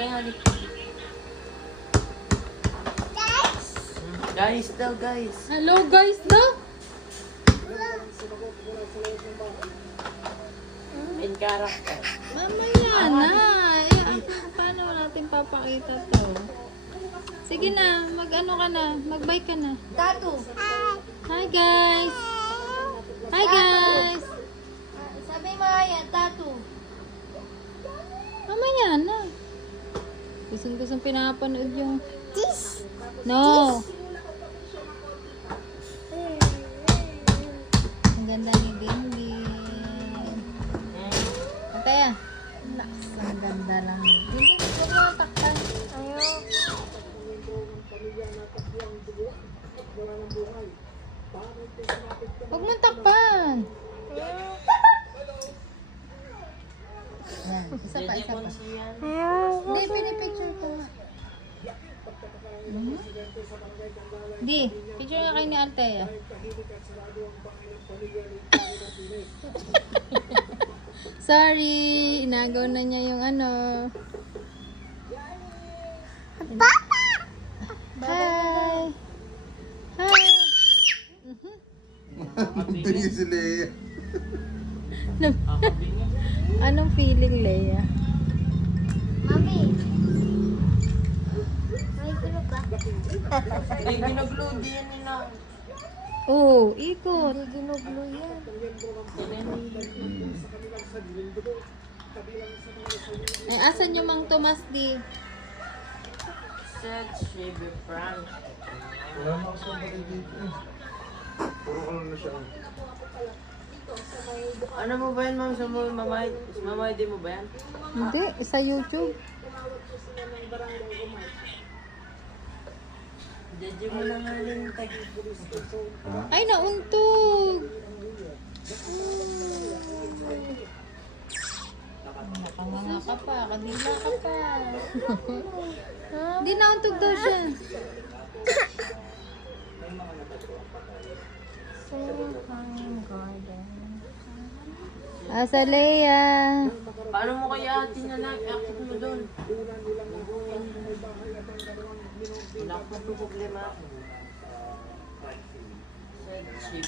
Laki nga dito. Guys daw, guys. Hello guys daw. In character. Mamaya na. Paano natin papakita to? Sige na, mag-ano ka na, mag-bye ka na. Tatu. Hi guys. Hi guys. Sabi mo yan, tatu. Mamaya na. Gustong pinapanood yung... No. Ang ganda ni Dinggin. Antaya. Naks, ang ganda lang. Dinggin, huwag mo takpan. Huwag mo takpan. Yan, isa pa, isa pa. Hindi, pinipicture ko nga. Di, picture nga kayo ni Althea. Sorry, inagaw na niya yung ano. Papa! Hi! Hi! Tingin si Leia. Anong feeling, Leia? Mami. May gulo ba? Ay, ginagload yan nila. Oh, ikot. Hindi ginuglo yan. Ay, asan yung Mang Tomas di? Set Shebe Frank. Wala na kasi ang bakit dito eh. Puro ko na siya. Ano mo ba yan, ma'am? Sa mamay din mo ba yan? Hindi, sa YouTube. Daddy mo na nga rin tag. Ay, nauntog! Nakanganga ka pa, kadila ka pa. Hindi nauntog daw siya. Asa Leia? Paano mo kaya tinanag-active mo doon? Wala akong problema ako. Set Shebe